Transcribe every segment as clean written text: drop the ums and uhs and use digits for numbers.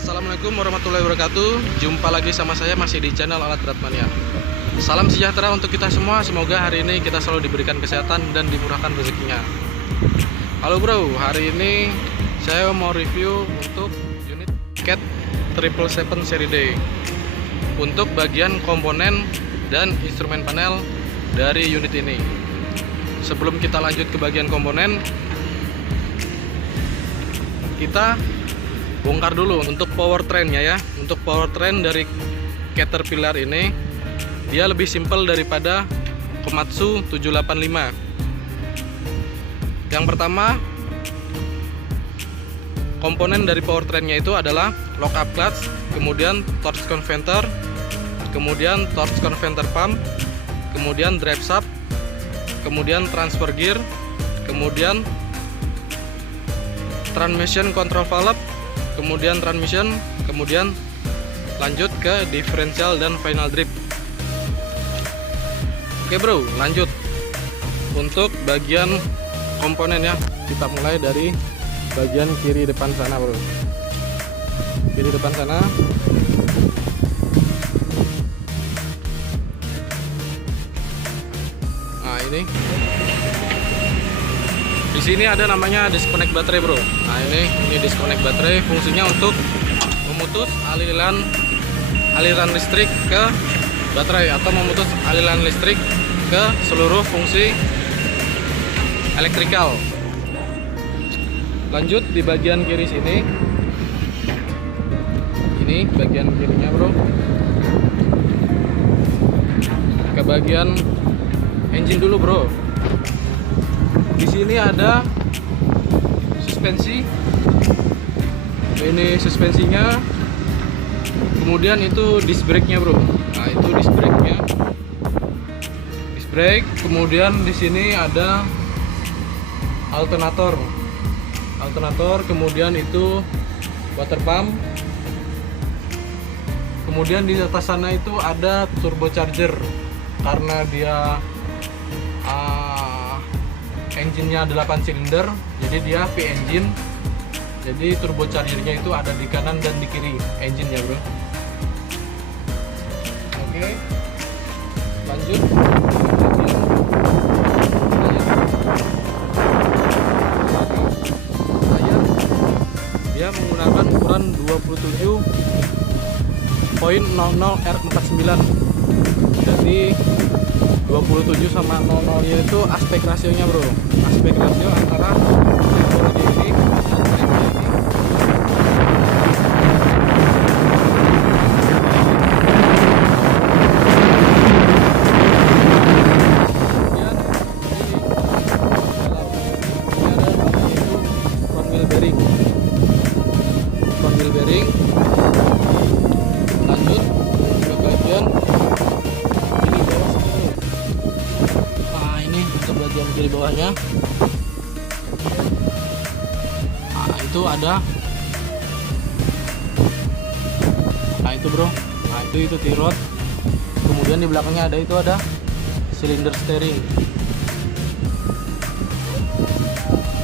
Assalamualaikum warahmatullahi wabarakatuh. Jumpa lagi sama saya masih di channel Alat Berat Mania. Salam sejahtera untuk kita semua. Semoga hari ini kita selalu diberikan kesehatan dan dimurahkan rezekinya. Halo bro, hari ini saya mau review untuk unit Cat 777 seri D untuk bagian komponen dan instrumen panel dari unit ini. Sebelum kita lanjut ke bagian komponen, kita bongkar dulu untuk powertrainnya ya. Untuk powertrain dari Caterpillar ini, dia lebih simpel daripada Komatsu 785. Yang pertama, komponen dari powertrainnya itu adalah lockup clutch, kemudian torque converter, kemudian torque converter pump, kemudian drive shaft, kemudian transfer gear, kemudian transmission control valve, kemudian transmission, kemudian lanjut ke differential dan final drive. Oke bro, lanjut untuk bagian komponen ya. Kita mulai dari bagian kiri depan sana bro. Kiri depan sana. Nah ini. Di sini ada namanya disconnect baterai bro. Nah ini disconnect baterai, fungsinya untuk memutus aliran listrik ke baterai atau memutus aliran listrik ke seluruh fungsi elektrikal. Lanjut di bagian kiri sini. Ini bagian kirinya bro. Ke bagian engine dulu bro. Di sini ada suspensi. Ini suspensinya. Kemudian itu disc brake-nya, bro. Nah, itu disc brake-nya. Disc brake. Kemudian di sini ada alternator. Kemudian itu water pump. Kemudian di atas sana itu ada turbocharger. Karena dia engine-nya 8 silinder, jadi dia V-engine. Jadi turbocharger-nya itu ada di kanan dan di kiri engine-nya, bro. Oke. Lanjut. Tayar. Dia menggunakan ukuran 27.00 R49. Jadi 27 sama 00 nya itu aspek rasionya bro. Aspek rasio antara teknologi ini dan teknologi ini. Kemudian ini ada yaitu front wheel bearing. Lanjut ke bagian bagian kiri bawahnya. Nah itu ada, nah itu bro, nah itu tirot. Kemudian di belakangnya ada silinder steering.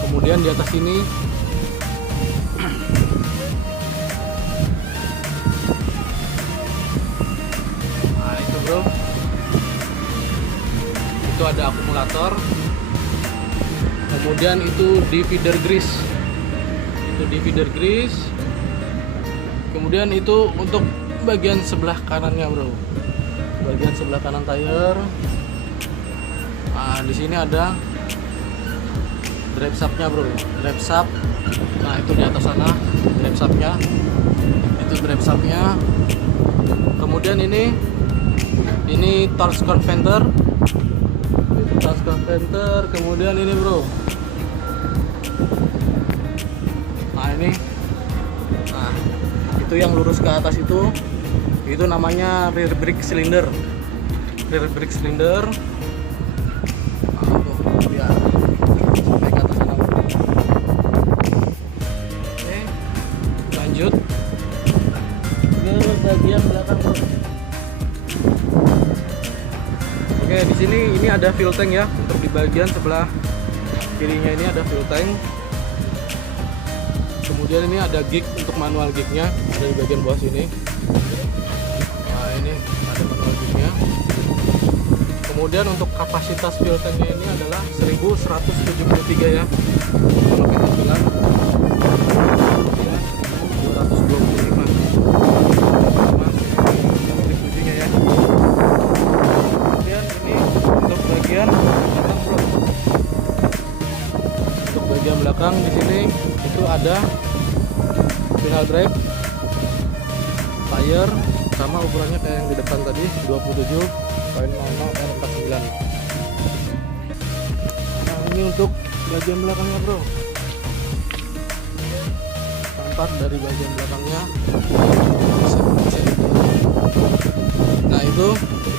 Kemudian di atas ini nah itu bro, itu ada akumulator. Kemudian itu divider grease. Kemudian itu untuk bagian sebelah kanannya bro, bagian sebelah kanan tire. Nah di sini ada drive shaftnya bro, drive shaft. Nah itu di atas sana drive shaftnya, itu drive shaftnya. Kemudian ini torque converter. Kemudian ini bro, nah ini, nah itu yang lurus ke atas itu namanya rear brake cylinder. Nah, tuh ya sampai ke atas sana. Oke, lanjut ke bagian belakang bro. Oke, di sini ini ada fuel tank ya. Untuk di bagian sebelah kirinya ini ada fuel tank. Kemudian ini ada gig untuk manual gignya, ada di bagian bawah sini. Nah ini ada manual gignya. Kemudian untuk kapasitas fuel tanknya ini adalah 1173 ya. Kalau kita bilang 225 distribusinya ya. Kemudian ini untuk bagian belakang bro. Untuk bagian belakang di sini itu ada final drive, tire, sama ukurannya kayak yang di depan tadi 27.00R49. Nah ini untuk bagian belakangnya bro. Tampak dari bagian belakangnya. Nah itu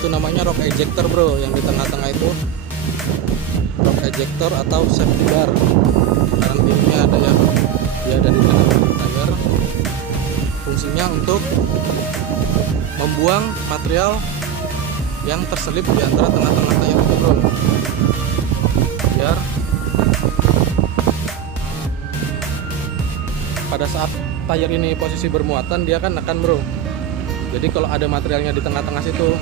namanya rock ejector bro, yang di tengah-tengah itu rock ejector atau safety bar. Kanan kirinya ada ya, dia ada di dalam tire. Fungsinya untuk membuang material yang terselip di antara tengah-tengah tire itu bro, biar pada saat tire ini posisi bermuatan dia kan akan bro. Jadi kalau ada materialnya di tengah-tengah situ,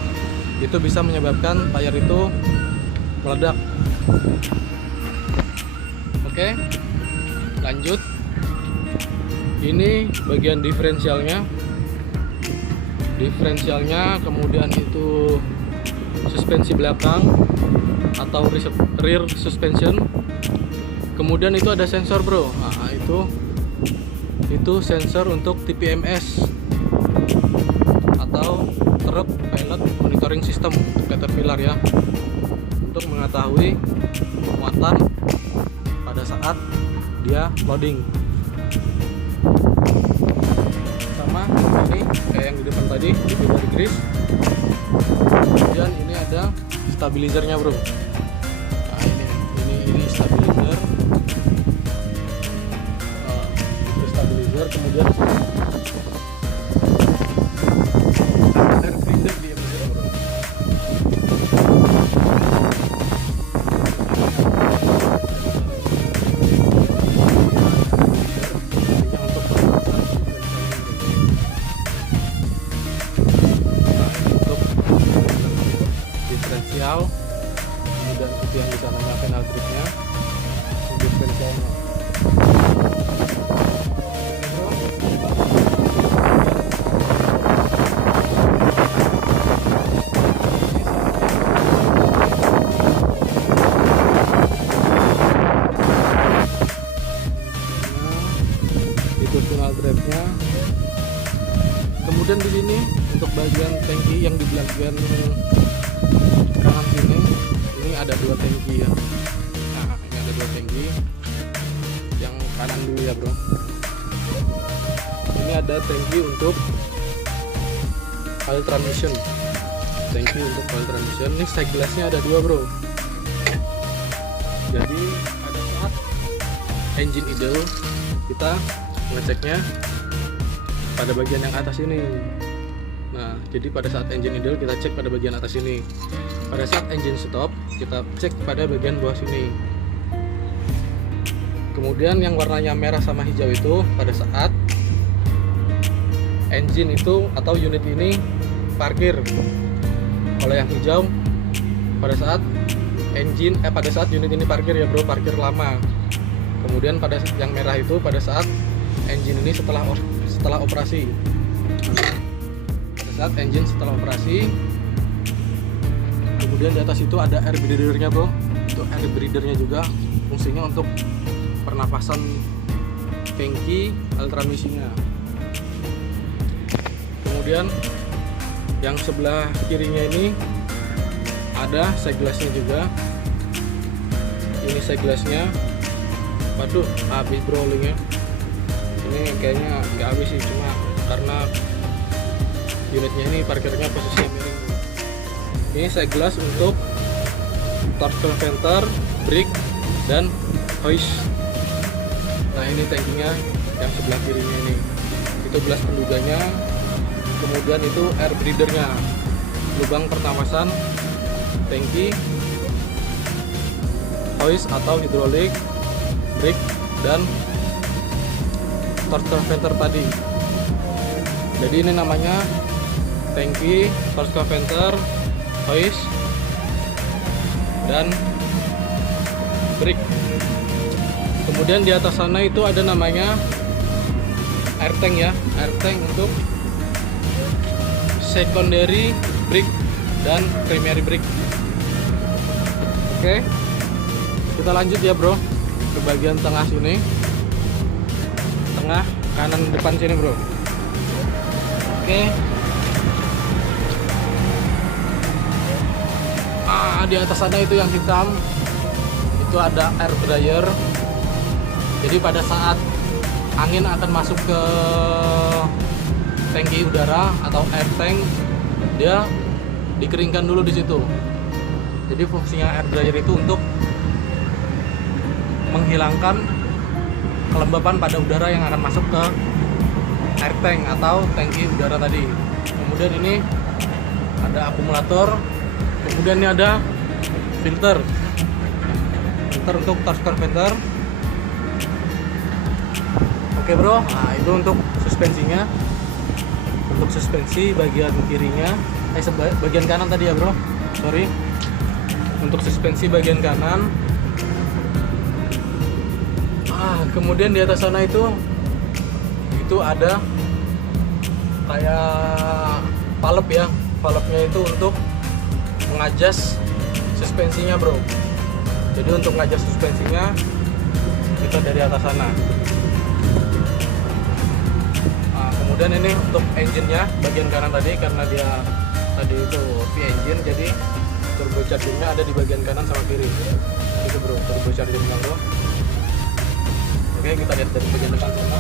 itu bisa menyebabkan tire itu meledak. Oke, lanjut. Ini bagian diferensialnya. Kemudian itu suspensi belakang atau rear suspension. Kemudian itu ada sensor bro. Nah itu sensor untuk TPMS atau Truck Pilot Monitoring System untuk Caterpillar ya, untuk mengetahui muatan pada saat dia loading. Sama ini kayak yang di depan tadi, di dari grease. Kemudian ini ada stabilizernya bro. Nah ini stabilizer. Itu stabilizer. Kemudian air grinder dia bro. Diferensial, kemudian itu yang di sananya final gripnya, diferensialnya. Itu final drive-nya. Kemudian di sini untuk bagian tangki yang di bagian kanan sini, ini ada dua tangki ya. Nah ini ada dua tangki. Yang kanan dulu ya bro. Ini ada tangki untuk oil transmission. Tangki untuk oil transmission. Ini side glassnya ada dua bro. Jadi pada saat engine idle, kita ngeceknya pada bagian yang atas ini. Nah, jadi pada saat engine idle kita cek pada bagian atas ini. Pada saat engine stop kita cek pada bagian bawah sini. Kemudian yang warnanya merah sama hijau itu pada saat engine itu atau unit ini parkir. Kalau yang hijau pada saat pada saat unit ini parkir ya bro, parkir lama. Kemudian pada yang merah itu pada saat engine ini setelah operasi. Pada saat engine setelah operasi. Kemudian di atas itu ada air breather-nya bro. Itu air breather-nya juga fungsinya untuk pernapasan tangki oil transmisinya. Kemudian yang sebelah kirinya ini ada side glass-nya juga. Ini side glass-nya. Waduh, habis bro olingnya. Ini kayaknya nggak habis sih, cuma karena unitnya ini parkirnya posisinya miring. Ini side glass untuk torque preventer, brake, dan hoist. Nah ini tankinya yang sebelah kirinya ini. Itu gelas penduganya. Kemudian itu air breather-nya, lubang pernapasan tangki, hoist atau hidrolik, brake, dan torch venter tadi. Jadi ini namanya tangki, torch venter, hose, dan brake. Kemudian di atas sana itu ada namanya air tank ya, air tank untuk secondary brake dan primary brake. Oke, kita lanjut ya bro ke bagian tengah sini, tengah kanan depan sini bro. Oke, di atas sana itu yang hitam itu ada air dryer. Jadi pada saat angin akan masuk ke tangki udara atau air tank, dia dikeringkan dulu di situ. Jadi fungsinya air dryer itu untuk menghilangkan kelembapan pada udara yang akan masuk ke air tank atau tangki udara tadi. Kemudian ini ada akumulator, kemudian ini ada filter untuk torch venter. Oke bro, nah itu untuk suspensinya. Untuk suspensi bagian kirinya, bagian kanan tadi ya bro, sorry. Untuk suspensi bagian kanan. Kemudian di atas sana itu ada kayak valve ya. Valve-nya itu untuk mengadjust suspensinya bro. Jadi untuk mengadjust suspensinya itu dari atas sana. Kemudian ini untuk engine-nya bagian kanan tadi, karena dia tadi itu V-engine, jadi turbocharger-nya ada di bagian kanan sama kiri. Itu bro, turbocharger-nya bro. Oke, kita lihat dari bagian depan sana.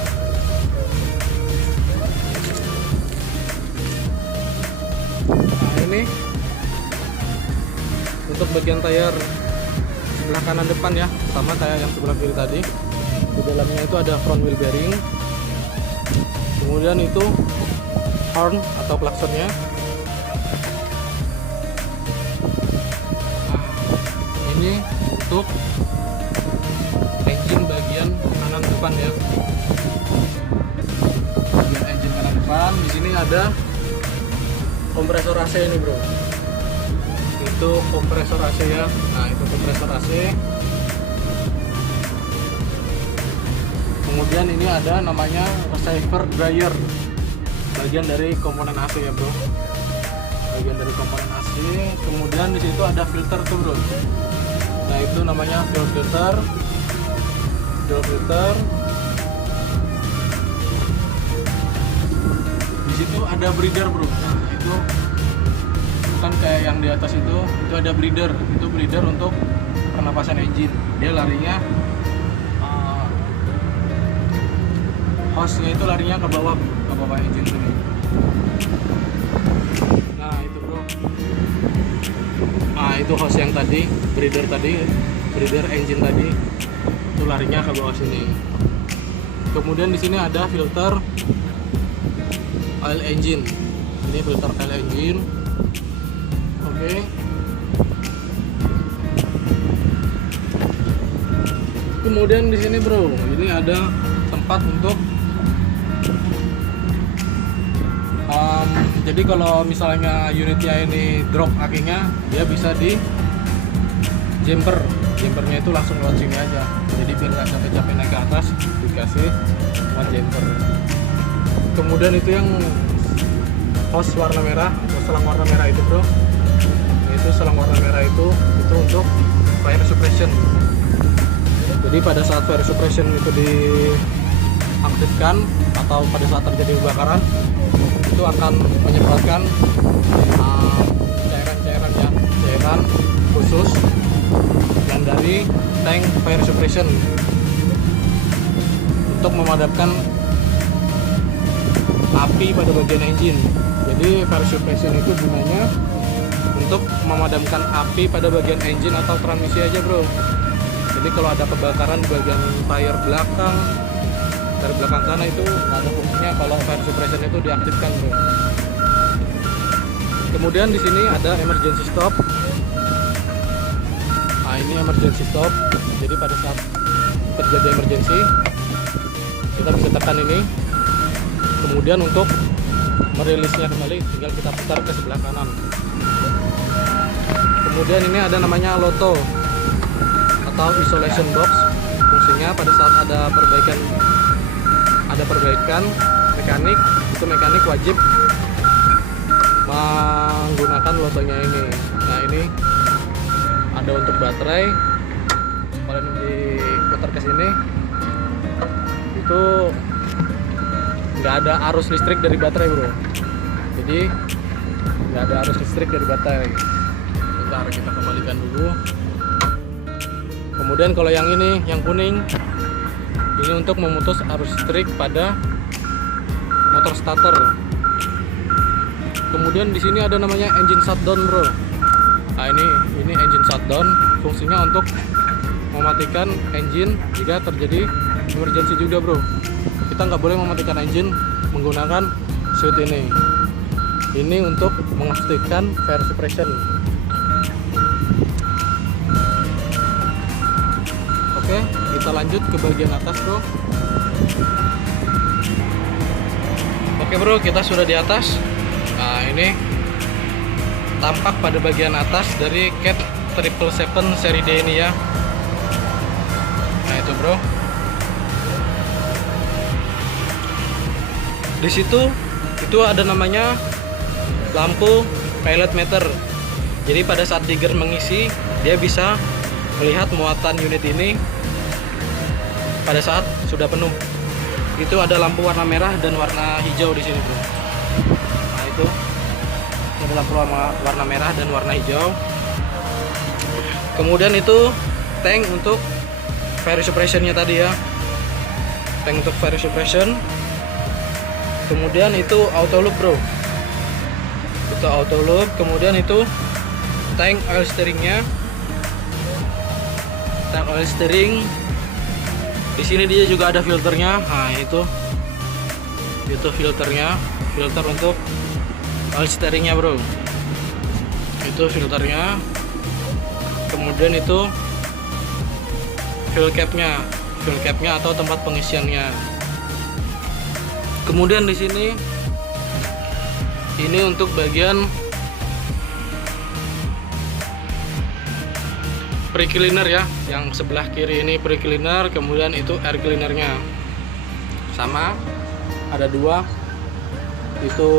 Nah ini untuk bagian tayar sebelah kanan depan ya, sama kayak yang sebelah kiri tadi. Di dalamnya itu ada front wheel bearing. Kemudian itu horn atau klaksonnya. Ini untuk engine bagian kanan depan ya. Bagian engine kanan depan. Di sini ada kompresor AC ini bro. Itu kompresor AC ya. Nah itu kompresor AC. Kemudian ini ada namanya receiver dryer, bagian dari komponen AC ya bro, bagian dari komponen AC. Kemudian di situ ada filter tuh bro. Nah itu namanya fuel filter. Di situ ada breather bro. Nah itu bukan kayak yang di atas itu ada breather. Itu breather untuk pernapasan engine. Dia larinya hose-nya itu larinya ke bawah engine sini. Nah itu bro. Nah itu hose yang tadi, breather engine tadi, itu larinya ke bawah sini. Kemudian di sini ada filter oil engine. Ini filter oil engine. Oke. Kemudian di sini bro, ini ada tempat untuk jadi kalau misalnya unitnya ini drop akinya, dia bisa di jumpernya itu langsung lewat sini aja. Jadi biar nggak capek-capek naik ke atas, dikasih buat jumper. Kemudian itu yang hose warna merah, selang warna merah itu bro. Itu selang warna merah itu untuk fire suppression. Jadi pada saat fire suppression itu diaktifkan atau pada saat terjadi kebakaran, itu akan menyemprotkan cairan khusus yang dari tank fire suppression untuk memadamkan api pada bagian engine. Jadi fire suppression itu gunanya untuk memadamkan api pada bagian engine atau transmisi aja bro. Jadi kalau ada kebakaran di bagian tayar belakang, dari belakang sana itu nggak ada fungsinya kalau fire suppression itu diaktifkan bro. Kemudian di sini ada emergency stop. Nah ini emergency stop. Jadi pada saat terjadi emergency, kita bisa tekan ini. Kemudian untuk merilisnya kembali tinggal kita putar ke sebelah kanan. Kemudian ini ada namanya Loto atau isolation box. Fungsinya pada saat ada perbaikan mekanik, itu mekanik wajib menggunakan lotonya ini. Nah, ini ada untuk baterai. Kalau ini diputar ke sini, itu nggak ada arus listrik dari baterai, bro. Jadi nggak ada arus listrik dari baterai. Bentar, kita kembalikan dulu. Kemudian kalau yang ini, yang kuning, ini untuk memutus arus listrik pada motor starter. Kemudian di sini ada namanya engine shutdown, bro. Nah, ini engine shutdown, fungsinya untuk mematikan engine jika terjadi emergency juga, bro. Kita nggak boleh mematikan engine menggunakan switch ini. Ini untuk memastikan fire suppression. Oke, kita lanjut ke bagian atas, bro. Oke, bro, kita sudah di atas. Nah, ini tampak pada bagian atas dari Cat 777 seri D ini ya. Nah, itu, bro. Di situ itu ada namanya lampu pilot meter. Jadi pada saat digger mengisi, dia bisa melihat muatan unit ini pada saat sudah penuh. Itu ada lampu warna merah dan warna hijau di sini, bro. Nah, itu ada lampu warna merah dan warna hijau. Kemudian itu tank untuk fire suppression-nya tadi ya. Tank untuk fire suppression. Kemudian itu auto loop, bro. Itu auto loop. Kemudian itu tank oil steering-nya. Tank oil steering. Di sini dia juga ada filternya. Nah, itu filternya, filter untuk oil steeringnya, bro. Itu filternya. Kemudian itu fuel capnya atau tempat pengisiannya. Kemudian di sini ini untuk bagian pre-cleaner ya, yang sebelah kiri ini pre-cleaner, kemudian itu air cleanernya. Sama ada dua, itu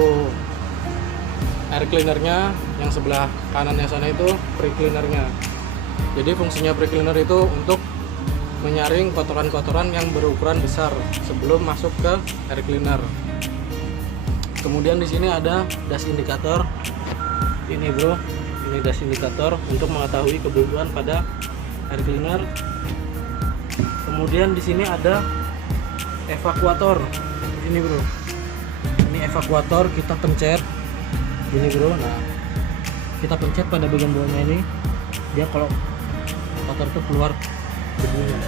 air cleanernya, yang sebelah kanannya sana itu pre-cleanernya. Jadi fungsinya pre-cleaner itu untuk menyaring kotoran-kotoran yang berukuran besar sebelum masuk ke air cleaner. Kemudian di sini ada dash indicator. Ini, bro, ini dash indicator untuk mengetahui kebuntuan pada air cleaner. Kemudian di sini ada evakuator. Ini, bro. Ini evakuator, kita pencet. Ini, bro. Nah, kita pencet pada bagian bawahnya ini. Dia kalau kotor itu keluar debunya.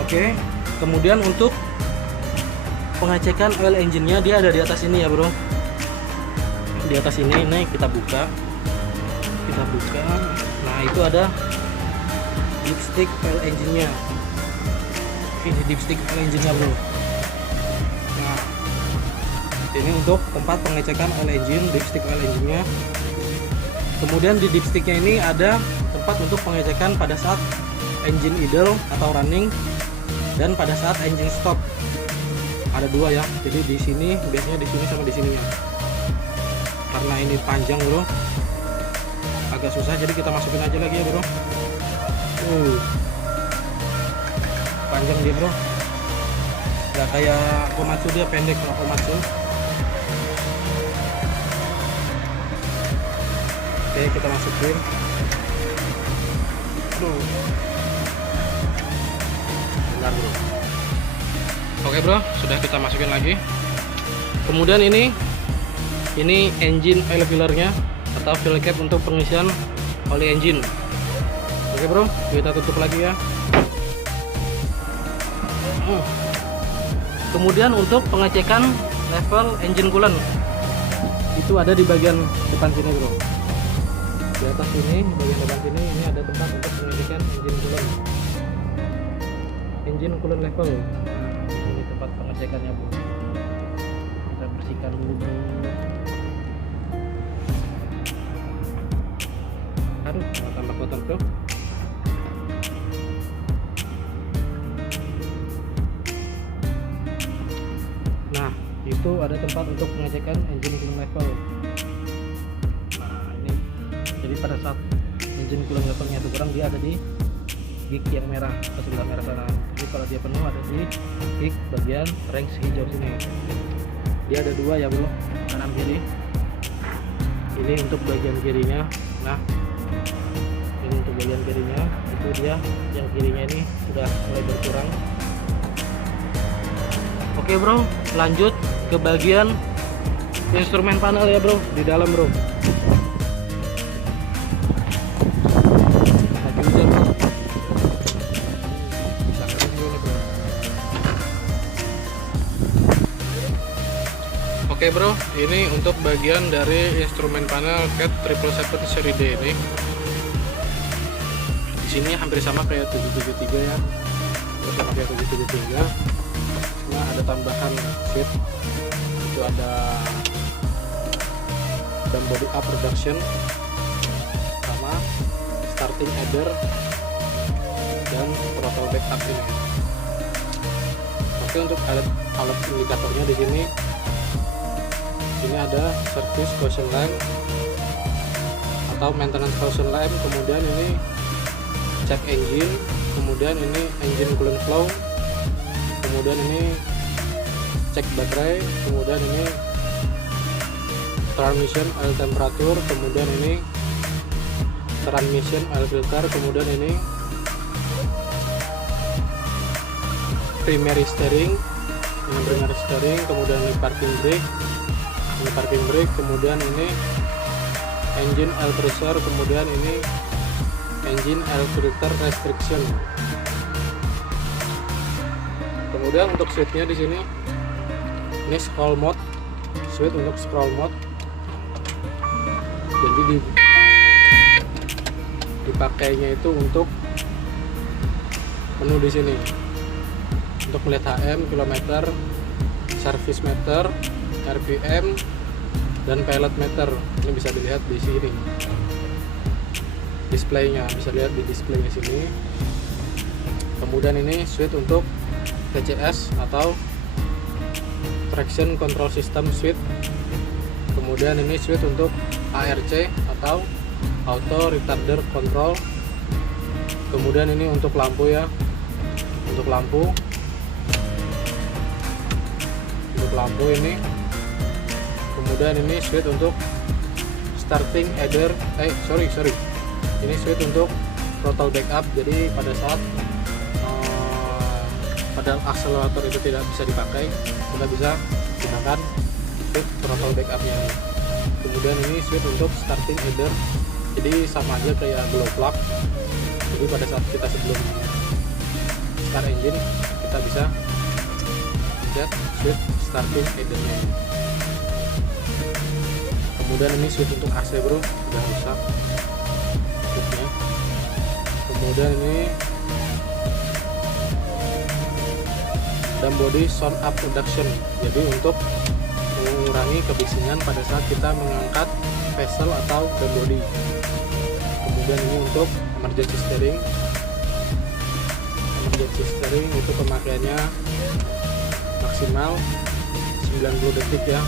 Oke. Kemudian untuk pengecekan oil engine-nya, dia ada di atas ini ya, bro. Di atas ini kita buka. Nah, itu ada dipstick oil engine-nya. Ini dipstick oil engine-nya, bro. Nah, ini untuk tempat pengecekan oil engine, dipstick oil engine-nya. Kemudian di dipsticknya ini ada tempat untuk pengecekan pada saat engine idle atau running dan pada saat engine stop. Ada dua ya. Jadi di sini biasanya di sini sama di sininya. Karena ini panjang, bro, agak susah, jadi kita masukin aja lagi ya, bro. Panjang dia, bro, nggak kayak Komatsu, dia pendek kalau Komatsu. Oke, kita masukin. Bentar, bro. Oke, bro, sudah kita masukin lagi. Kemudian ini engine oil filler-nya atau fuel cap untuk pengisian oli engine. Oke, bro, kita tutup lagi ya. Kemudian untuk pengecekan level engine coolant, itu ada di bagian depan sini, bro. Di atas sini, di bagian depan sini, ini ada tempat untuk pengecekan engine coolant. engine coolant level. Nah, ini tempat pengecekannya bro. Kita bersihkan dulu bro. Aduh, malah tambah kotor bro. Nah, itu ada tempat untuk pengecekan engine coolant level. Nah, ini jadi pada saat engine coolant levelnya itu kurang, dia ada di gig yang merah ke sebelah merah sana. Jadi kalau dia penuh ada di gig bagian range hijau sini. Dia ada dua ya bro, kanan kiri. Ini untuk bagian kirinya. Nah, ini untuk bagian kirinya, itu dia yang kirinya ini sudah mulai berkurang. Oke bro, lanjut ke bagian instrumen panel ya bro, di dalam bro. Lagi hujan bro. Bisa ngereview nih bro. Oke bro, ini untuk bagian dari instrumen panel CAT 777 seri D ini. Di sini hampir sama kayak 773 ya, sama kayak 773. Nah, ada tambahan sheet, itu ada dan body up reduction sama starting header dan throttle backup ini. Oke, untuk alat indikatornya di sini ada service caution lamp atau maintenance caution lamp, kemudian ini check engine, kemudian ini engine coolant flow, kemudian ini cek baterai, kemudian ini transmission oil temperature, kemudian ini transmission oil filter, kemudian ini primary steering, kemudian ini parking brake, kemudian ini engine oil pressure, kemudian ini engine oil filter restriction. Kemudian untuk switchnya di sini, ini scroll mode, switch untuk scroll mode. Jadi dipakainya itu untuk menu di sini, untuk melihat HM, kilometer, service meter, RPM, dan pilot meter. Ini bisa dilihat di sini. Displaynya bisa lihat di displaynya sini. Kemudian ini switch untuk TCS atau traction control system switch. Kemudian ini switch untuk ARC atau auto retarder control. Kemudian ini untuk lampu ya, untuk lampu ini. Kemudian ini switch untuk starting header, ini switch untuk throttle backup. Jadi pada saat pedal akselerator itu tidak bisa dipakai, kita bisa gunakan switch throttle backupnya. Kemudian ini switch untuk starting header, jadi sama aja kayak glow plug. Jadi pada saat kita sebelum start engine, kita bisa set switch starting headernya. Kemudian ini switch untuk AC bro, udah rusak switchnya. Kemudian ini dan body sound up reduction, jadi untuk mengurangi kebisingan pada saat kita mengangkat bezel atau dam body. Kemudian ini untuk emergency steering itu pemakaiannya maksimal 90 detik ya,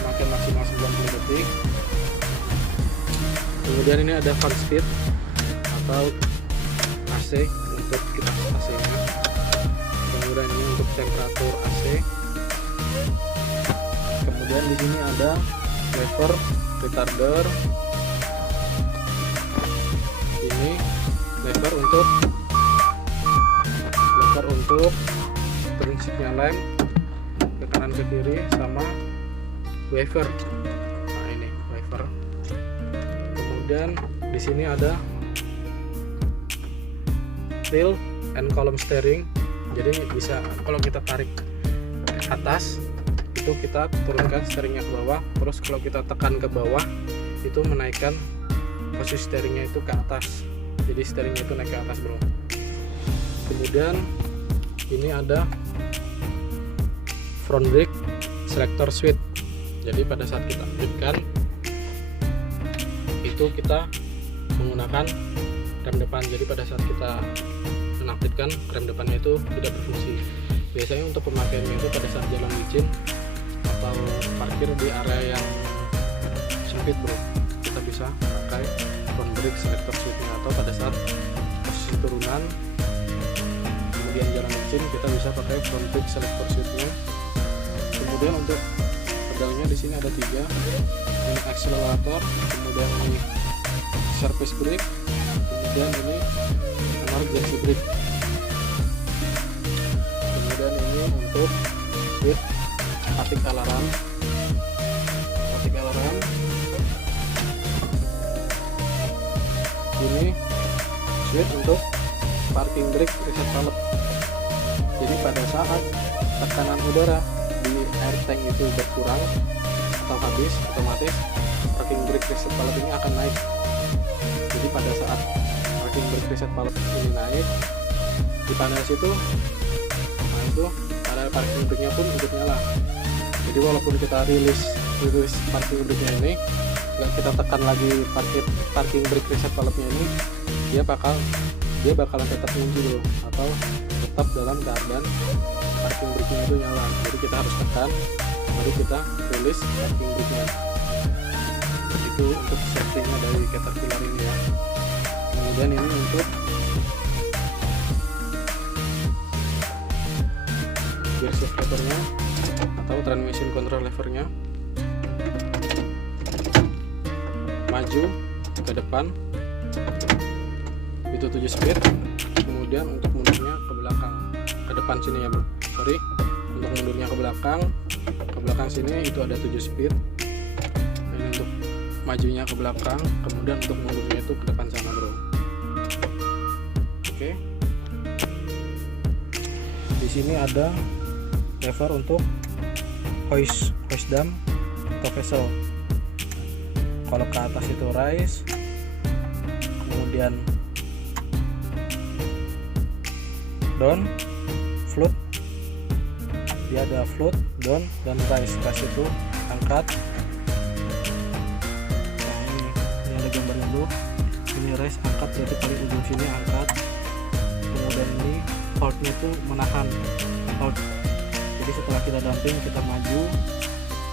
pemakaian maksimal 90 detik. Kemudian ini ada fan speed atau AC untuk kita AC nya. Kemudian ini untuk temperatur AC. Kemudian di sini ada lever retarder. Ini lever untuk turning signal lamp ke kanan ke kiri, sama waiver. Nah ini waiver. Kemudian di sini ada tilt and column steering. Jadi bisa kalau kita tarik ke atas itu kita turunkan steeringnya ke bawah, terus kalau kita tekan ke bawah itu menaikkan posisi steeringnya itu ke atas. Jadi steeringnya itu naik ke atas bro. Kemudian ini ada front brake selector switch. Jadi pada saat kita aktifkan itu kita menggunakan rem depan. Jadi pada saat kita menaktifkan rem depannya itu tidak berfungsi. Biasanya untuk pemakaiannya itu pada saat jalan licin atau parkir di area yang sempit bro, kita bisa pakai front brake selector switch-nya, atau pada saat posisi turunan kemudian jalan licin kita bisa pakai front brake selector switch-nya. Kemudian untuk pedalnya di sini ada 3, ini accelerator, kemudian ini service brake, kemudian ini emergency brake. Kemudian ini untuk switch static alarm. Ini switch untuk parking brake reset valve. Jadi pada saat tekanan udara di air tank itu berkurang atau habis, otomatis parking brake reset valve ini akan naik. Jadi pada saat parking brake reset valve ini naik, di panel situ, nah itu area parking brake nya pun ikut nyala. Jadi walaupun kita rilis parking brake nya ini, nggak kita tekan lagi parking brake reset valve nya ini, dia bakalan tetap kunci dulu, atau tetap dalam keadaan parking brake nya itu nyala. Jadi kita harus tekan baru kita rilis parking brake nya. Itu untuk settingnya dari Caterpillar ini ya. Kemudian ini untuk gear shift levernya atau transmission control levernya, maju ke depan itu 7 speed. Kemudian untuk mundurnya ke belakang, ke depan sini ya bro, sorry, untuk mundurnya ke belakang sini itu ada 7 speed. Ini untuk majunya ke belakang, kemudian untuk mundurnya itu ke depan sana bro. Oke. Di sini ada lever untuk hoist dam atau vessel. Kalau ke atas itu rise, kemudian down, float. Dia ada float, down, dan rise. Rise itu angkat. Nah ini ada gambarnya dulu. Ini rise angkat, berarti paling ujung sini angkat. Kemudian ini hold-nya itu menahan hold. Jadi setelah kita dumping, kita maju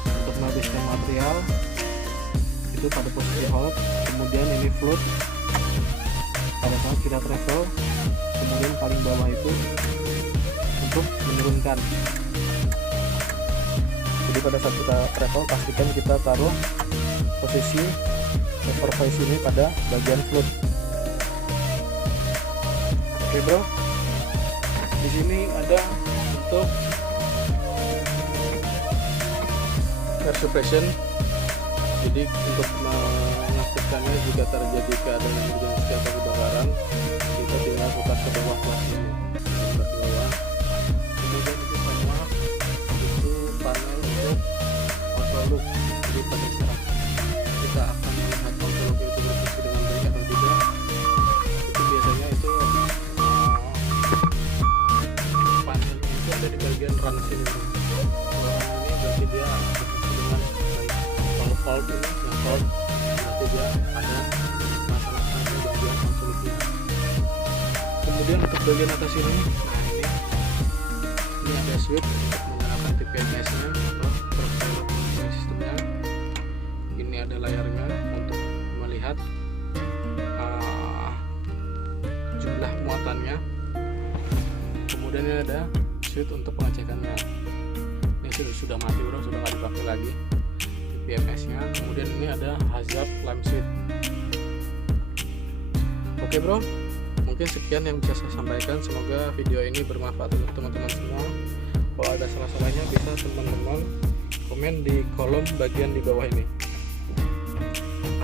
untuk menghabiskan material itu pada posisi hold. Kemudian ini float pada saat kita travel. Kemudian paling bawah itu untuk menurunkan. Jadi pada saat kita travel, pastikan kita taruh posisi lever hoist ini pada bagian float. Oke bro, di sini ada untuk air suppression. Jadi untuk mengaktifkannya jika terjadi keadaan emergency atau kebakaran, kita tinggal putar ke bawah kelas ini, putar ke bawah. Kemudian itu semua itu panel untuk auto look. Jadi pada saat kita akan melihat auto look itu berfungsi dengan baik atau tidak, itu biasanya itu panelnya itu ada di bagian run sini. Kalau run ini berarti dia berfungsi dengan baik. Kalau fault ini yang fault berarti dia ada masalah pada bagian auto looknya. Kemudian untuk bagian atas ini, nah ini ada switch untuk menyalakan TPMS nya atau profile operating systemnya. Ini ada layarnya untuk melihat jumlah muatannya. Kemudian ini ada switch untuk pengecekannya. Ini sudah mati bro, sudah nggak dipakai lagi TPMS nya. Kemudian ini ada hazard lamp switch. Oke bro, mungkin sekian yang bisa saya sampaikan. Semoga video ini bermanfaat untuk teman-teman semua. Kalau ada salah-salahnya bisa teman-teman komen di kolom bagian di bawah ini.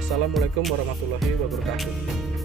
Assalamualaikum warahmatullahi wabarakatuh.